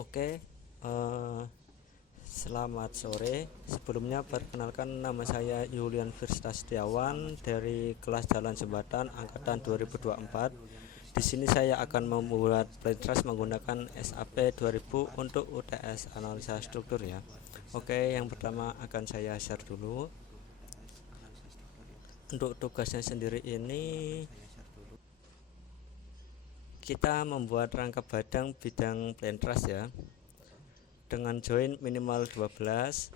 Oke, selamat sore. Sebelumnya perkenalkan, nama saya Yulian Firsta Setiawan dari kelas Jalan Jembatan angkatan 2024. Di sini saya akan membuat playtest menggunakan SAP 2000 untuk UTS analisa struktur ya. Oke, yang pertama akan saya share dulu. Untuk tugasnya sendiri ini kita membuat rangkap badang bidang playtest ya, dengan join minimal 12,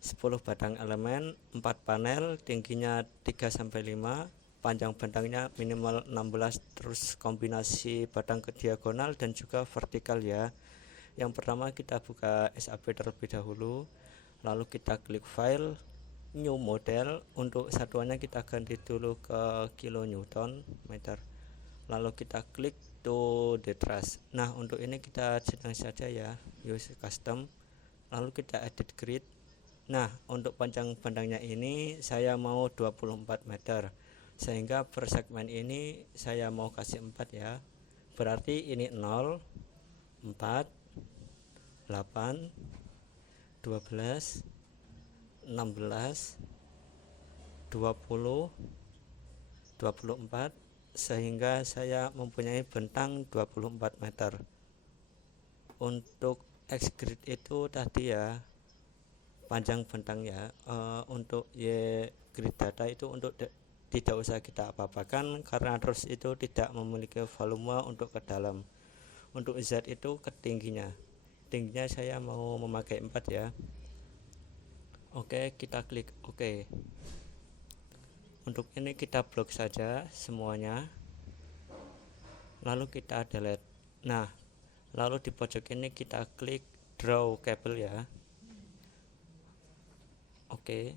10 batang elemen, 4 panel, tingginya 3-5, panjang batangnya minimal 16, terus kombinasi batang ke diagonal dan juga vertikal ya. Yang pertama kita buka SAP terlebih dahulu, lalu kita klik file, new model. Untuk satuannya kita ganti dulu ke kilonewton meter, lalu kita klik to the trace. Nah, untuk ini kita sedang saja ya, use custom, lalu kita edit grid. Nah, untuk panjang bandangnya ini saya mau 24 meter, sehingga per segmen ini saya mau kasih 4 ya. Berarti ini 0, 4, 8, 12, 16, 20, 24, sehingga saya mempunyai bentang 24 meter. Untuk X grid itu tadi ya, panjang bentang ya. Untuk Y grid data itu untuk tidak usah kita apa-apakan karena terus itu tidak memiliki volume untuk ke dalam. Untuk Z itu ke tingginya saya mau memakai 4 ya. Oke, kita klik oke. Untuk ini kita blok saja semuanya, lalu kita delete. Nah, lalu di pojok ini kita klik draw kabel ya. Oke.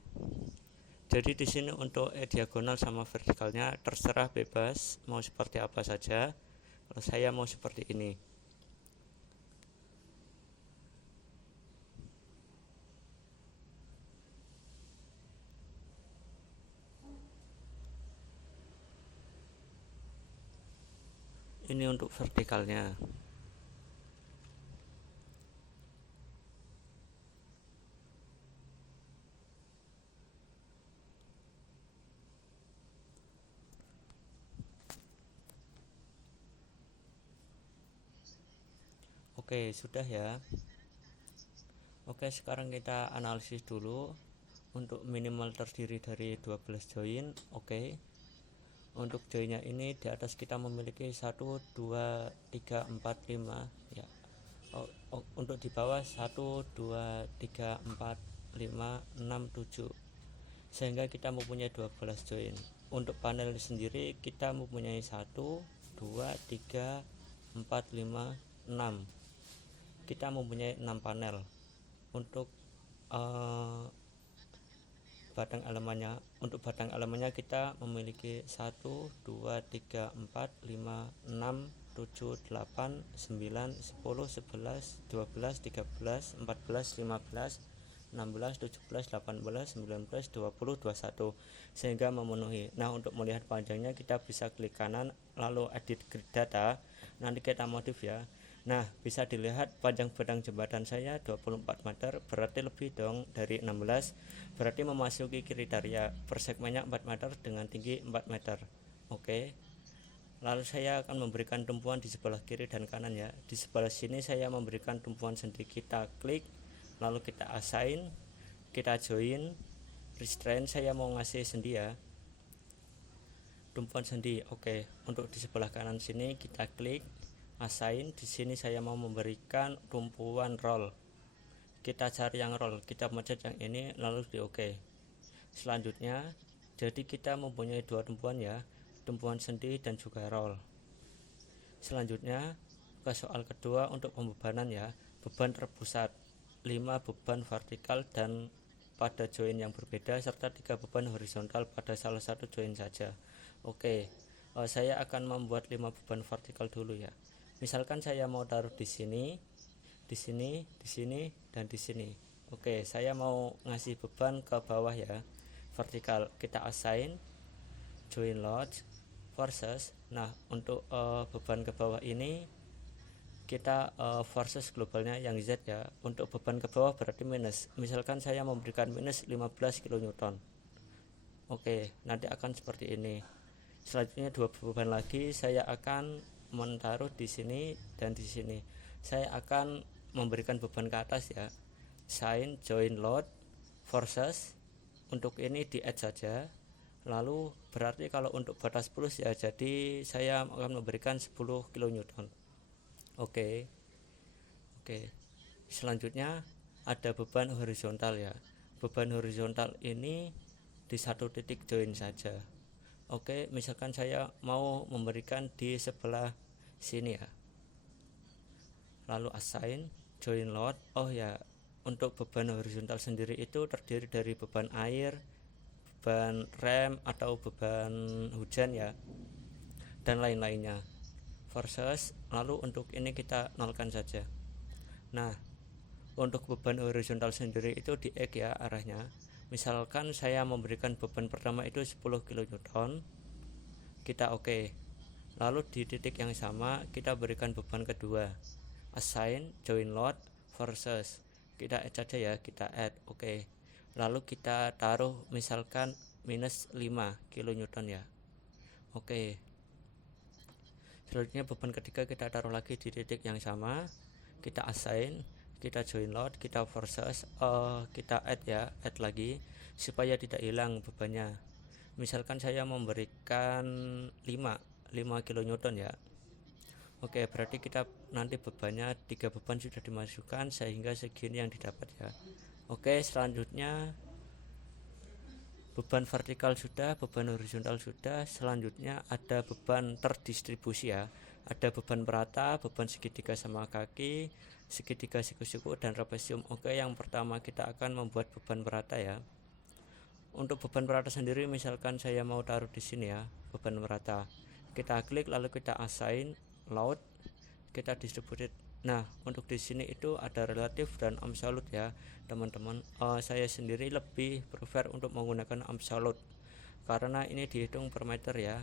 Jadi di sini untuk diagonal sama vertikalnya terserah bebas mau seperti apa saja. Kalau saya mau seperti ini. Ini untuk vertikalnya. Oke, sudah ya. Oke, sekarang kita analisis dulu. Untuk minimal terdiri dari 12 join. Oke. Untuk joinnya ini di atas kita memiliki 1, 2, 3, 4, 5 ya. Untuk di bawah 1, 2, 3, 4, 5, 6, 7, sehingga kita mempunyai 12 join. Untuk panel sendiri kita mempunyai 1, 2, 3, 4, 5, 6. Kita mempunyai 6 panel. Untuk batang elemennya kita memiliki 1, 2, 3, 4, 5, 6, 7, 8, 9, 10, 11, 12, 13, 14, 15, 16, 17, 18, 19, 20, 21, sehingga memenuhi. Nah, untuk melihat panjangnya kita bisa klik kanan lalu edit grid data, nanti kita modif ya. Nah, bisa dilihat panjang badang jembatan saya 24 meter, berarti lebih dong dari 16, berarti memasuki kriteria. Per segmennya 4 meter dengan tinggi 4 meter. Oke. Lalu saya akan memberikan tumpuan di sebelah kiri dan kanan ya. Di sebelah sini saya memberikan tumpuan sendi, kita klik, lalu kita assign, kita join, restrain, saya mau ngasih sendi ya. Tumpuan sendi, oke. Untuk di sebelah kanan sini kita klik, assign, di sini saya mau memberikan tumpuan roll. Kita cari yang roll, kita pencet yang ini lalu di oke. Selanjutnya, jadi kita mempunyai dua tumpuan ya, tumpuan sendi dan juga roll. Selanjutnya ke soal kedua untuk pembebanan ya, beban terpusat 5 beban vertikal dan pada join yang berbeda serta 3 beban horizontal pada salah satu join saja. Oke, saya akan membuat 5 beban vertikal dulu ya. Misalkan saya mau taruh di sini, di sini, di sini, dan di sini. Oke, saya mau ngasih beban ke bawah ya, vertikal. Kita assign, join load, forces. Nah, untuk beban ke bawah ini kita forces globalnya yang Z ya. Untuk beban ke bawah berarti minus. Misalkan saya memberikan minus 15 kN. Oke, nanti akan seperti ini. Selanjutnya dua beban lagi, saya akan menaruh di sini dan di sini. Saya akan memberikan beban ke atas ya. Assign join load forces. Untuk ini di add saja. Lalu berarti kalau untuk batas plus ya, jadi saya akan memberikan 10 kN. Oke. Selanjutnya ada beban horizontal ya. Beban horizontal ini di satu titik join saja. Oke, misalkan saya mau memberikan di sebelah sini ya. Lalu assign join load. Oh ya, untuk beban horizontal sendiri itu terdiri dari beban air, beban rem atau beban hujan ya, dan lain-lainnya. Forces, lalu untuk ini kita nolkan saja. Nah, untuk beban horizontal sendiri itu di X ya arahnya. Misalkan saya memberikan beban pertama itu 10 kN, kita oke. Lalu di titik yang sama kita berikan beban kedua. Assign join load forces. Kita add saja ya, kita add oke. Lalu kita taruh misalkan minus 5 kN ya. Oke. Selanjutnya beban ketiga kita taruh lagi di titik yang sama, kita assign, kita join load, kita forces, kita add ya, add lagi supaya tidak hilang bebannya. Misalkan saya memberikan 5 kN ya. Oke, berarti kita nanti bebannya 3 beban sudah dimasukkan sehingga segini yang didapat ya. Oke, selanjutnya beban vertikal sudah, beban horizontal sudah. Selanjutnya ada beban terdistribusi ya. Ada beban merata, beban segitiga sama kaki, segitiga siku-siku dan trapesium. Oke, yang pertama kita akan membuat beban merata ya. Untuk beban merata sendiri misalkan saya mau taruh di sini ya, beban merata. Kita klik lalu kita assign load, kita distributed. Nah, untuk di sini itu ada relatif dan absolute ya, teman-teman. Saya sendiri lebih prefer untuk menggunakan absolute karena ini dihitung per meter ya.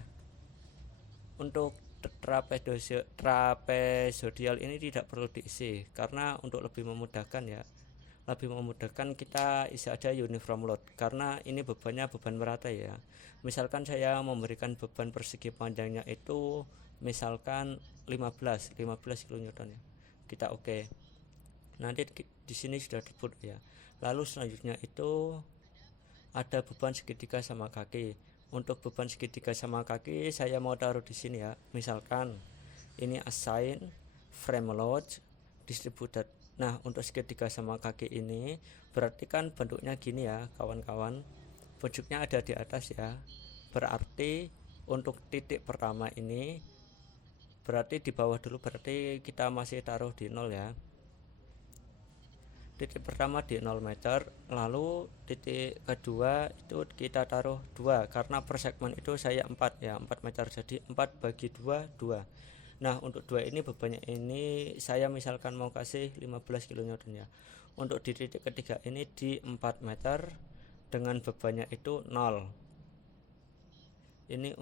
Untuk trapezodial ini tidak perlu diisi karena untuk lebih memudahkan ya. Lebih memudahkan kita isi aja uniform load karena ini bebannya beban merata ya. Misalkan saya memberikan beban persegi panjangnya itu misalkan 15 kN ya. Kita oke. Nanti di sini sudah diput ya. Lalu selanjutnya itu ada beban segitiga sama kaki. Untuk beban segitiga sama kaki saya mau taruh di sini ya. Misalkan ini assign frame load distributed. Nah, untuk segitiga sama kaki ini berarti kan bentuknya gini ya, kawan-kawan. Puncuknya ada di atas ya. Berarti untuk titik pertama ini berarti di bawah dulu, berarti kita masih taruh di 0 ya. Titik pertama di 0 meter, lalu titik kedua itu kita taruh 2 karena per segmen itu saya 4 ya, 4 meter, jadi 4 bagi 2 2. Nah, untuk 2 ini bebannya ini saya misalkan mau kasih 15 kN ya. Untuk di titik ketiga ini di 4 meter dengan bebannya itu 0. Ini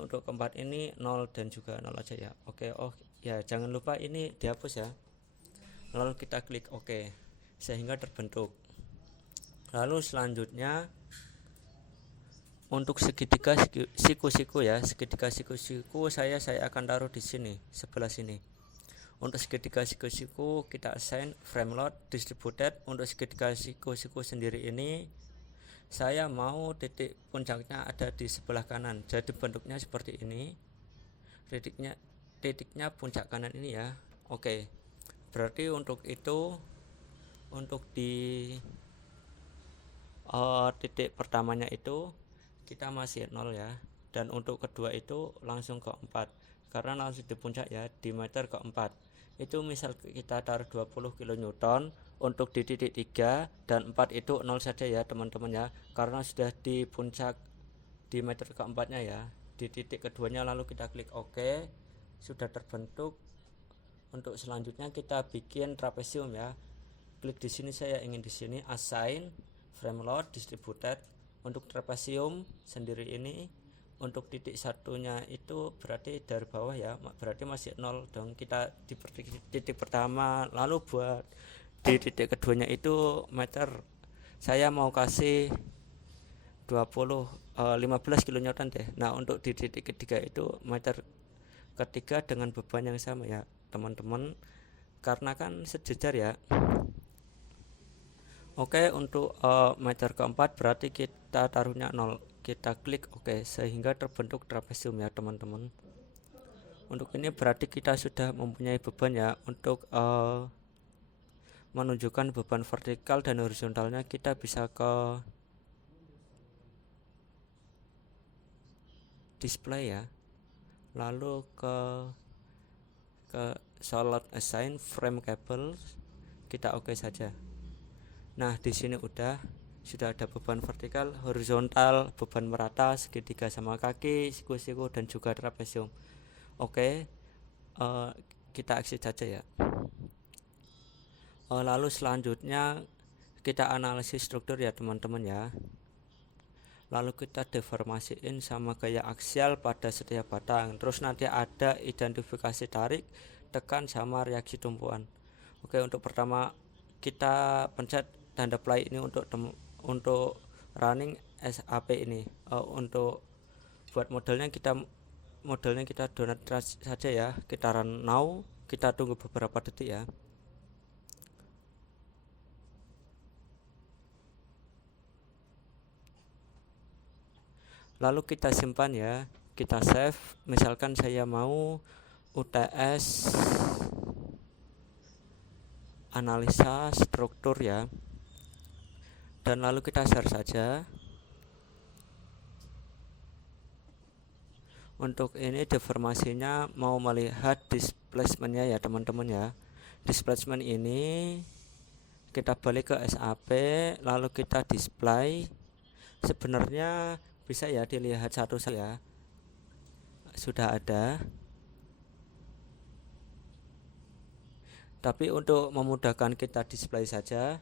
untuk keempat ini 0 dan juga 0 aja ya. Oke, oh ya jangan lupa ini dihapus ya. Lalu kita klik oke sehingga terbentuk. Lalu selanjutnya untuk segitiga siku-siku ya, segitiga siku-siku saya akan taruh di sini, sebelah sini. Untuk segitiga siku-siku kita assign frame load distributed. Untuk segitiga siku-siku sendiri ini saya mau titik puncaknya ada di sebelah kanan, jadi bentuknya seperti ini. Titiknya puncak kanan ini ya. Oke, berarti untuk itu untuk di titik pertamanya itu kita masih 0 ya, dan untuk kedua itu langsung ke 4 karena langsung di puncak ya, di meter ke 4 itu misal kita taruh 20 kN. Untuk di titik 3 dan 4 itu 0 saja ya teman-teman ya, karena sudah di puncak di meter keempatnya ya. Di titik keduanya lalu kita klik OK, sudah terbentuk. Untuk selanjutnya kita bikin trapesium ya. Klik di sini, saya ingin di sini assign frame load distributed. Untuk trapesium sendiri ini untuk titik satunya itu berarti dari bawah ya, berarti masih 0 dong. Kita di titik pertama, lalu buat di titik keduanya itu meter saya mau kasih 15 kilonewton deh. Nah untuk di titik ketiga itu meter ketiga dengan beban yang sama ya teman-teman, karena kan sejajar ya. Oke, untuk meter keempat berarti kita taruhnya 0, kita klik oke, sehingga terbentuk trapesium ya teman-teman. Untuk ini berarti kita sudah mempunyai beban ya. Untuk menunjukkan beban vertikal dan horizontalnya kita bisa ke display ya, lalu ke solid assign frame cable, kita oke saja. Nah di sini sudah ada beban vertikal, horizontal, beban merata, segitiga sama kaki, siku-siku dan juga trapesium. Oke, kita exit saja ya. Lalu selanjutnya kita analisis struktur ya teman-teman ya. Lalu kita deformasiin sama gaya aksial pada setiap batang. Terus nanti ada identifikasi tarik, tekan sama reaksi tumpuan. Oke, untuk pertama kita pencet tanda play ini untuk running SAP ini. Untuk buat modelnya kita download saja ya. Kita run now, kita tunggu beberapa detik ya. Lalu kita simpan ya, kita save. Misalkan saya mau UTS analisa struktur ya, dan lalu kita share saja. Untuk ini deformasinya mau melihat displacementnya ya teman-teman ya. Displacement ini kita balik ke SAP, lalu kita display. Sebenarnya bisa ya dilihat satu saja, sudah ada. Tapi untuk memudahkan kita display saja,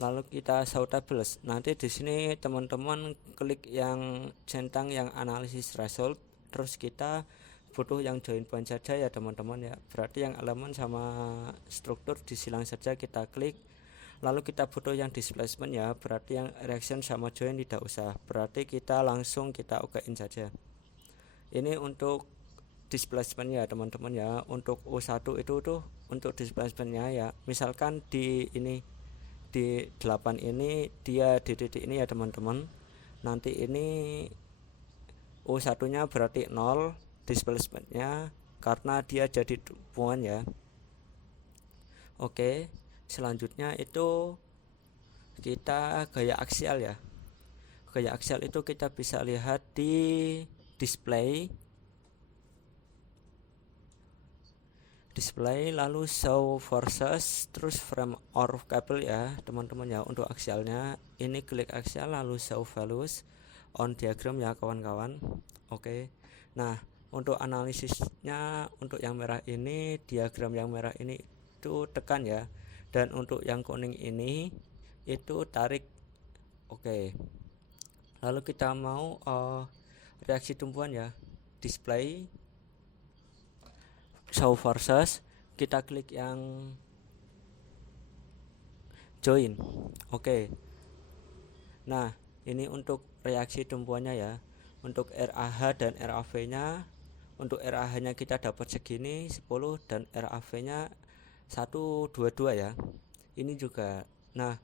lalu kita show tables. Nanti di sini teman-teman klik yang centang yang analisis result, terus kita butuh yang join point saja ya teman-teman ya. Berarti yang elemen sama struktur disilang saja kita klik. Lalu kita butuh yang displacement ya, berarti yang reaction sama join tidak usah, berarti kita langsung kita okein saja. Ini untuk displacement ya teman-teman ya. Untuk U1 itu tuh untuk displacementnya ya, misalkan di 8 ini dia di titik ini ya teman-teman. Nanti ini U1 nya berarti 0 displacementnya, karena dia jadi tumpuan ya. Oke, selanjutnya itu kita gaya aksial ya. Gaya aksial itu kita bisa lihat di display, lalu show forces, terus frame or cable ya teman-teman ya. Untuk aksialnya ini klik aksial lalu show values on diagram ya kawan-kawan. Oke, nah untuk analisisnya, untuk yang merah ini, diagram yang merah ini itu tekan ya, dan untuk yang kuning ini itu tarik. Oke, lalu kita mau reaksi tumpuan ya, display, show forces, kita klik yang join. Oke, nah ini untuk reaksi tumpuannya ya. Untuk RAH dan RAV nya, untuk RAH nya kita dapat segini 10 dan RAV nya 122 ya, ini juga. Nah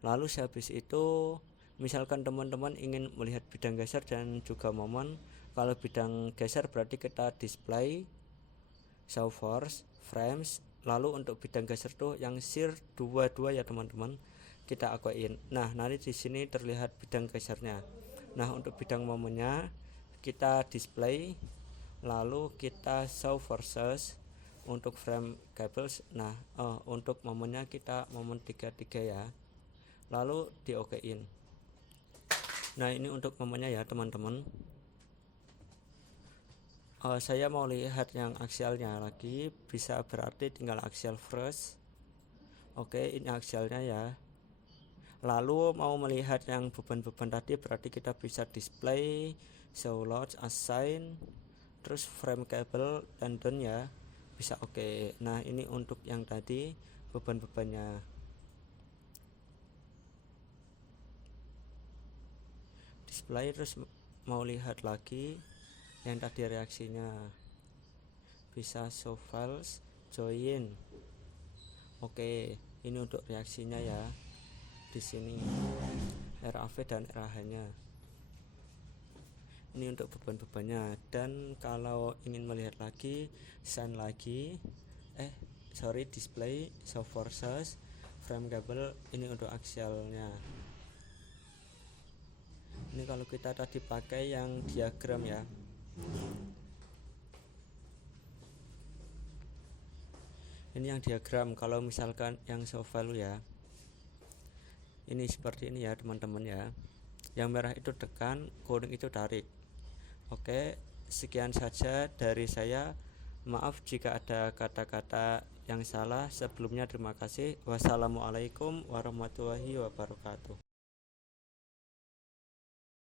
lalu sehabis itu misalkan teman-teman ingin melihat bidang geser dan juga momen. Kalau bidang geser berarti kita display, show force, frames, lalu untuk bidang geser tuh yang shear 22 ya teman-teman, kita akuin. Nah nanti di sini terlihat bidang gesernya. Nah untuk bidang momennya kita display, lalu kita show forces. Untuk frame cables, nah untuk momennya kita momen 33 ya, lalu di okein. Nah ini untuk momennya ya teman-teman. Saya mau lihat yang aksialnya lagi, bisa berarti tinggal aksial first. Oke, ini aksialnya ya. Lalu mau melihat yang beban-beban tadi, berarti kita bisa display, show load assign terus frame cable tendon ya bisa oke. Nah ini untuk yang tadi beban-bebannya. Display terus mau lihat lagi yang tadi reaksinya, bisa show files join. Oke, ini untuk reaksinya ya. Di sini RAV dan RH-nya. Ini untuk beban-bebannya. Dan kalau ingin melihat lagi, sign lagi. Display, show forces, frame cable, ini untuk aksialnya. Ini kalau kita tadi pakai yang diagram ya. Ini yang diagram. Kalau misalkan yang show value ya, ini seperti ini ya teman-teman ya. Yang merah itu tekan, kuning itu tarik. Oke, sekian saja dari saya. Maaf jika ada kata-kata yang salah. Sebelumnya terima kasih. Wassalamualaikum warahmatullahi wabarakatuh.